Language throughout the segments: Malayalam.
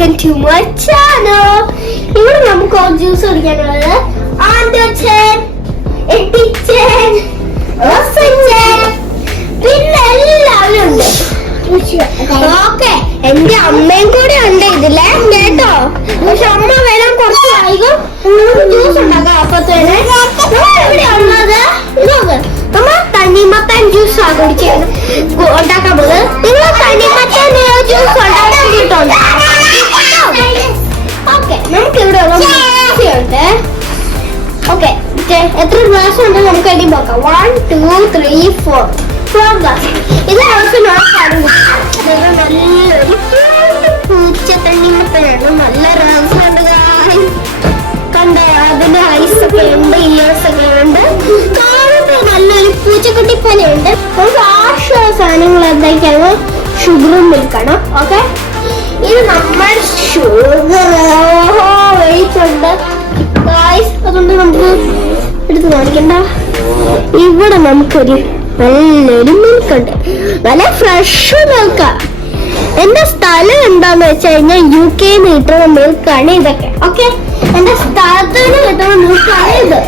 Welcome to my channel. ഇവിടെ നമുക്ക് ജ്യൂസ് കുടിക്കാനുള്ളത് ആൻഡോച്ചൻ, എട്ടിച്ചൻ, റോസച്ചൻ, പിന്നെ എല്ലാവരും ഉണ്ട്. ഓക്കെ, എന്റെ അമ്മയും കൂടെ ഉണ്ട് ഇതില് കേട്ടോ. പക്ഷെ അമ്മ വരാൻ കുറച്ച് വൈകും. ജ്യൂസ് ഉണ്ടാക്കാം. അപ്പത്തേനെ എവിടെയാ ഉള്ളത്? ഇതോക്ക് നമ്മൾ തണ്ണിമത്തൻ ജ്യൂസ് ഉണ്ടാക്കാൻ പോകുന്നത്. നിങ്ങൾ തണ്ണിമത്തൻ ജ്യൂസ് ഉണ്ടാക്കിയിട്ടുണ്ട്. ഓക്കെ, നമുക്ക് ഇവിടെ ഉണ്ട്. ഓക്കെ, എത്ര ഗ്ലാസ് ഉണ്ട് നമുക്ക് എഴുതി നോക്കാം. 1 2 3 4 ഗ്ലാസ്. ഇത് നല്ലൊരു പൂച്ച തണ്ണിമത്തനാണ്. നല്ല രസമുണ്ട്. കണ്ടോ, അതിന്റെ ഐസ് ഒക്കെ ഉണ്ട്, ഇയേഴ്സ് ഒക്കെ ഉണ്ട്. കാണുമ്പോൾ നല്ലൊരു പൂച്ചക്കുട്ടി പോലെയുണ്ട്. നമുക്ക് ആവശ്യമുള്ള സാധനങ്ങൾ എന്തൊക്കെയാണ്? ഷുഗറും മിൽക്കാണ്. ഓക്കെ, ഇത് നമ്മൾ ഷുഗർ വെയിറ്റുണ്ട്. അതുകൊണ്ട് നമുക്ക് എടുത്ത് കാണിക്കണ്ട. ഇവിടെ നമുക്കൊരു നല്ലൊരു മിൽക്ക് ഉണ്ട്. നല്ല ഫ്രഷ് മിൽക്കാ. എന്റെ സ്ഥലം എന്താന്ന് വെച്ച് കഴിഞ്ഞാൽ UK കിട്ടുന്ന മിൽക്കാണ് ഇതൊക്കെ. ഓക്കെ, എന്റെ സ്ഥലത്ത് നിന്ന് കിട്ടുന്ന മിൽക്കാണ് ഇത്.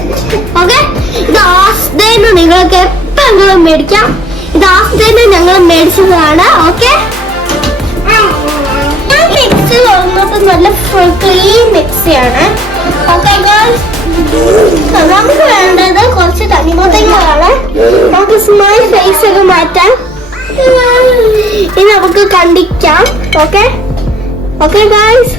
ഓക്കെ, ഇത് ആസ്തേന്ന് നിങ്ങൾക്ക് എപ്പോഴെങ്കിലും മേടിക്കാം. ഇത് ആസ്തേന്ന് ഞങ്ങൾ മേടിച്ചതാണ്. ഓക്കെ, മിക്സി വന്നിട്ട് നല്ല ക്ലീൻ മിക്സിയാണ്. ഓക്കെ, നമുക്ക് വേണ്ടത് കുറച്ച് തണ്ണിമത്തങ്ങളാണ്. നമുക്ക് സ്മൈൽ ഫേസ് ഒക്കെ മാറ്റാം. ഇനി നമുക്ക് കണ്ടിക്കാം. Okay okay guys,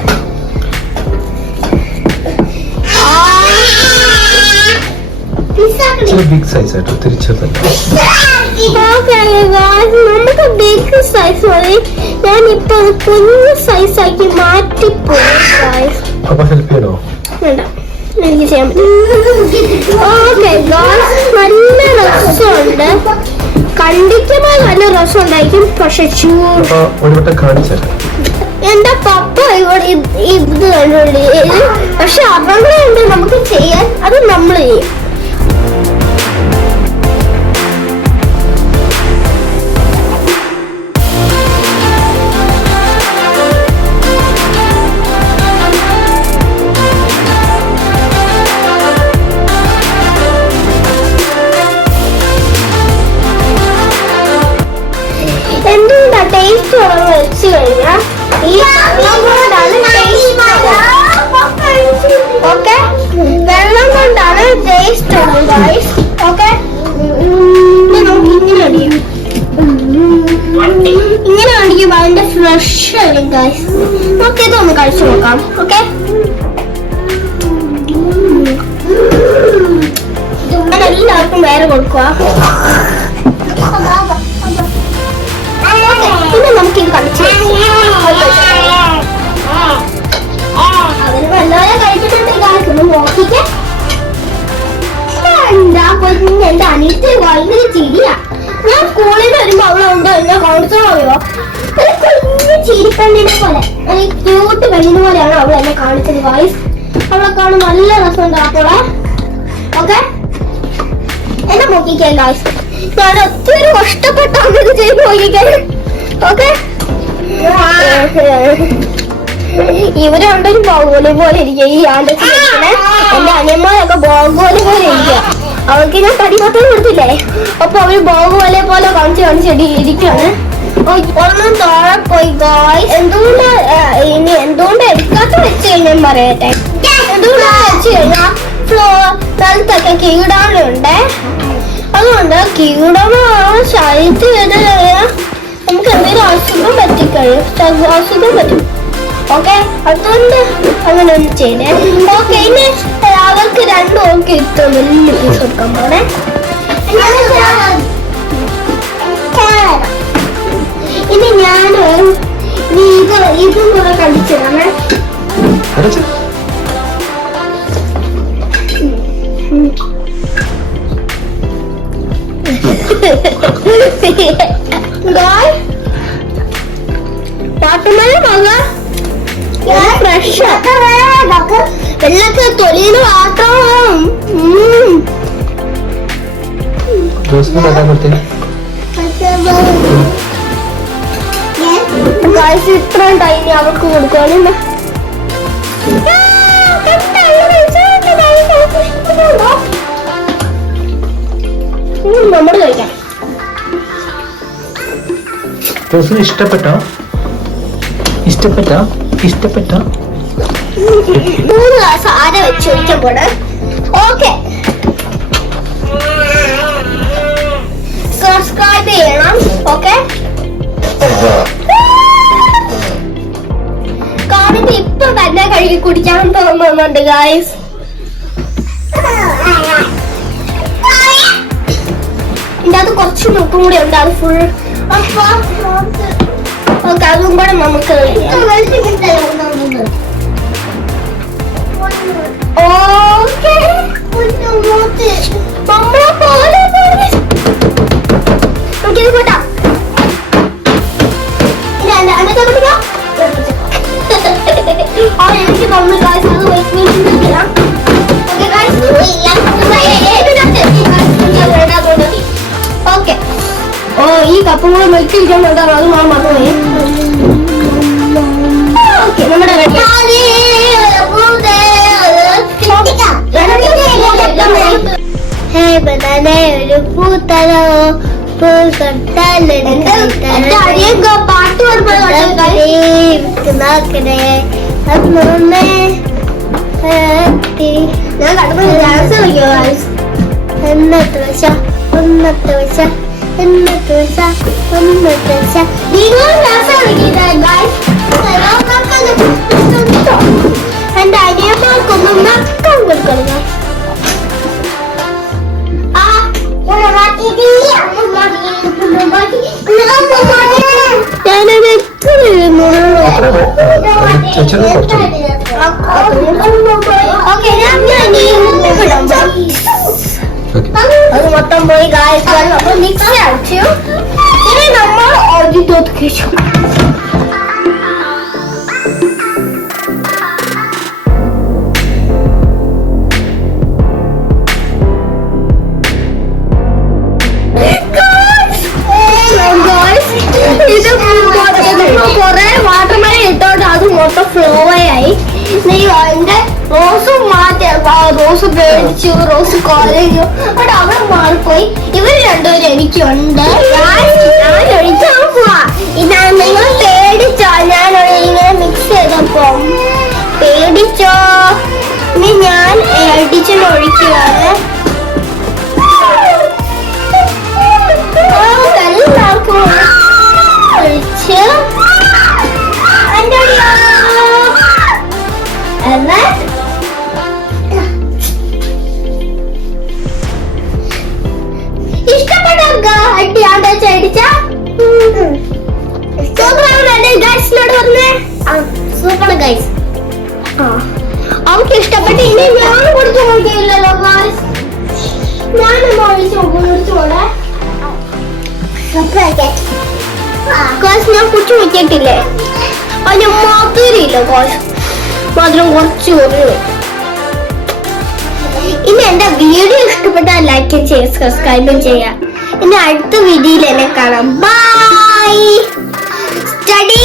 big size ആയിട്ട് തിരിച്ചതല്ല. നമുക്ക് ബിഗ് സൈസ് മതി. ഞാൻ ഇപ്പൊ കുഞ്ഞു സൈസ് ആക്കി മാറ്റിപ്പോയി. അപ്പൊ ഹെൽപ്പ് ചെയ്യണോ? വേണ്ട, എനിക്ക് ചെയ്യാൻ പറ്റും. ഓക്കെ ഗായ്സ്, നല്ല രസമുണ്ട്. കണ്ടിക്കുമ്പോൾ നല്ല രസം ഉണ്ടായിരിക്കും. പക്ഷെ ഒരു വട്ടം കാണിച്ചാൽ എന്റെ പപ്പ ഇവിടെ ഇത് കണ്ടുള്ളി. പക്ഷെ അവരുടെ ഉണ്ട് നമുക്ക് ചെയ്യാൻ. അത് നമ്മൾ ചെയ്യും. എന്തുകൊണ്ടാ ടേസ്റ്റ് വെച്ച് കഴിഞ്ഞാൽ ഈ വെള്ളം കൊണ്ടാണ് ഓക്കെ, വെള്ളം കൊണ്ടാണ് ടേസ്റ്റ് ഉള്ളത്. ഓക്കെ, നമുക്ക് ഇങ്ങനെ അടിക്കും. ഇങ്ങനെ അടിക്കുമ്പോ അതിന്റെ ഫ്രഷ് ആയിരിക്കും ഗൈസ്. നമുക്ക് ഇതൊന്ന് കഴിച്ചു നോക്കാം. ഓക്കെ, ഞാൻ എല്ലാവർക്കും വേറെ കൊടുക്കുക. പിന്നെ നമുക്ക് ഇത് കളിച്ചു അതിന് വല്ലവരെ കഴിച്ചിട്ടുണ്ടെങ്കിൽ നോക്കിക്കേ. എന്താ കൊഞ്ഞ്, എന്റെ അനിയത്തി ഭയങ്കര ചിരിയാ. ഞാൻ സ്കൂളിൽ നിന്ന് വരുമ്പോ അവളുണ്ടോ എന്നെ കാണിച്ചോ അറിയോ? ഒരു കുഞ്ഞു ചിരിക്കണ്ണിനെ പോലെ, ക്യൂട്ട് പെണ്ണിനെ പോലെയാണ് അവൾ എന്നെ കാണിച്ചത് ഗായ്സ്. അവളെ കാണും നല്ല രസമുണ്ട്. അപ്പോളെ ഓക്കെ, എന്നെ നോക്കിക്കേ ഗായ്സ്. ഞാൻ ഒത്തിരി കഷ്ടപ്പെട്ട് അങ്ങനെ ചെയ്ത് നോക്കിക്കേ. ഓക്കെ, ഇവരെ ഉണ്ടൊരു ബോഗോലി പോലെ ഇരിക്കുക. ഈ ആണ്ടൊക്കെ എന്റെ അനിയന്മാരൊക്കെ ബോഗോലി പോലെ ഇരിക്കുക. അവർക്ക് ഞാൻ തടിമത്തം കൊടുത്തില്ലേ, അപ്പൊ അവര് ബോഗോലെ പോലെ കാണിച്ച് ഇരിക്കുകയാണ്. ഒന്നും താഴെ പോയി ഗായ്സ്. എന്തുകൊണ്ട് എടുക്കാത്ത വെച്ച് കഴിഞ്ഞാൽ പറയട്ടെ. എന്തുകൊണ്ടാണ് വെച്ച് കഴിഞ്ഞാൽ സ്ഥലത്തൊക്കെ കീടാനുണ്ട്. അതുകൊണ്ട് കീടമാണ് ശരീരത്തിൽ വരുന്ന നമുക്ക് എന്തെങ്കിലും അസുഖം അസുഖം പറ്റും. ഓക്കെ, അതുകൊണ്ട് അങ്ങനെ ഒന്നും ചെയ്തേ. ഓക്കെ, ഇനി അവർക്ക് രണ്ടും ഓക്കെ ഇട്ടും വലിയ പീസ് കൊടുക്കാൻ പോണേ. ഇനി ഞാൻ ഇതും കൂടെ കണ്ടിച്ചിടണേ. വെള്ളൊക്കെ തൊലിയിൽ മാത്രം. ഗൈസ് ഇത്രയും ടൈം അവർക്ക് കൊടുക്കുവാണ്. നമ്മൾ കഴിക്കാം. റോസിന് ഇഷ്ടപ്പെട്ടോ? 3 ഗ്ലാസ് ആര വെച്ചൊഴിക്കാൻ പോണ്. ഓക്കെ, സബ്സ്ക്രൈബ് ചെയ്യണം. ഓക്കെ, കാണുമ്പോ ഇപ്പൊ തന്നെ കഴുകി കുടിക്കാൻ തോന്നുന്നുണ്ട് ഗായ്സ്. ഇതിന്റെ അത് കുറച്ച് മുക്കും കൂടി ഉണ്ട്, അത് ഫുൾ. ഓക്കെ, അതും കൂടെ നമുക്ക് എനിക്ക് തോന്നുന്നു ഗായ്സ് അത് വെയിറ്റ് ചെയ്യാം. ഓക്കെ, ഓ ഈ കപ്പും കൂടെ വെച്ചിരിക്കാൻ വേണ്ട, അത് ഞാൻ മറന്നുപോയി. ഓക്കെ, നമ്മുടെ ഒരു പൂത്തലോ പാട്ട് ഞാൻ കണ്ടപ്പോ ഡാൻസ് കളിക്കോ എന്നത്തെ വെച്ച നിങ്ങൾ ഡാൻസ് എന്റെ അനിയന്മാർക്കൊന്നും നക്കാൻ കൊടുക്കണം. ഞാനത് എത്ര അത് മൊത്തം പോയി നമ്മൾ മിക്സി അടിച്ചു. ഇനി നമ്മൾ കഴിച്ചു. കൊറേ വാട്ടർമെലൻ ഇട്ടോണ്ട് അത് മൊത്തം ഫ്ലോ ആയി. എന്റെ റോസ് മാറ്റി, റോസ് പേടിച്ചു, റോസ് കൊലഞ്ഞു, അവിടെ അവിടെ മാറിപ്പോയി. ഇവര് രണ്ടുപേരും എനിക്കുണ്ട്. ഞാൻ ഒഴിക്കാൻ പോവാ. ഇതാണ് നിങ്ങൾ പേടിച്ചോ? ഞാൻ ഇങ്ങനെ മിക്സ് ചെയ്തപ്പോ പേടിച്ചോ? ഇനി ഞാൻ അടിച്ചിട്ട് ഒഴിക്കുകയാണ്. എല്ലാവർക്കും ഒഴിച്ച് ഇഷ്ടപ്പെട്ടോ? Super guys. അവർക്ക് ഇഷ്ടപ്പെട്ട്. ഇനി ഞാൻ കുടിച്ചു നോക്കിയില്ലല്ലോ ഗൈസ്. ഞാനൊന്ന് ഒഴിച്ച് കുടിച്ചോടെ. ഞാൻ കുടിച്ചു നോക്കിയിട്ടില്ലേ? അതിന് മധുരയില്ല ഗൈസ്, മധുരം കുറച്ച് കുറഞ്ഞു. ഇനി എന്റെ വീഡിയോ ഇഷ്ടപ്പെട്ടാൽ ലൈക്ക് ചെയ്യുക, സബ്സ്ക്രൈബും ചെയ്യാം. ഇനി അടുത്ത വീഡിയോയിൽ എന്നെ കാണാം. ബൈ. സ്റ്റഡി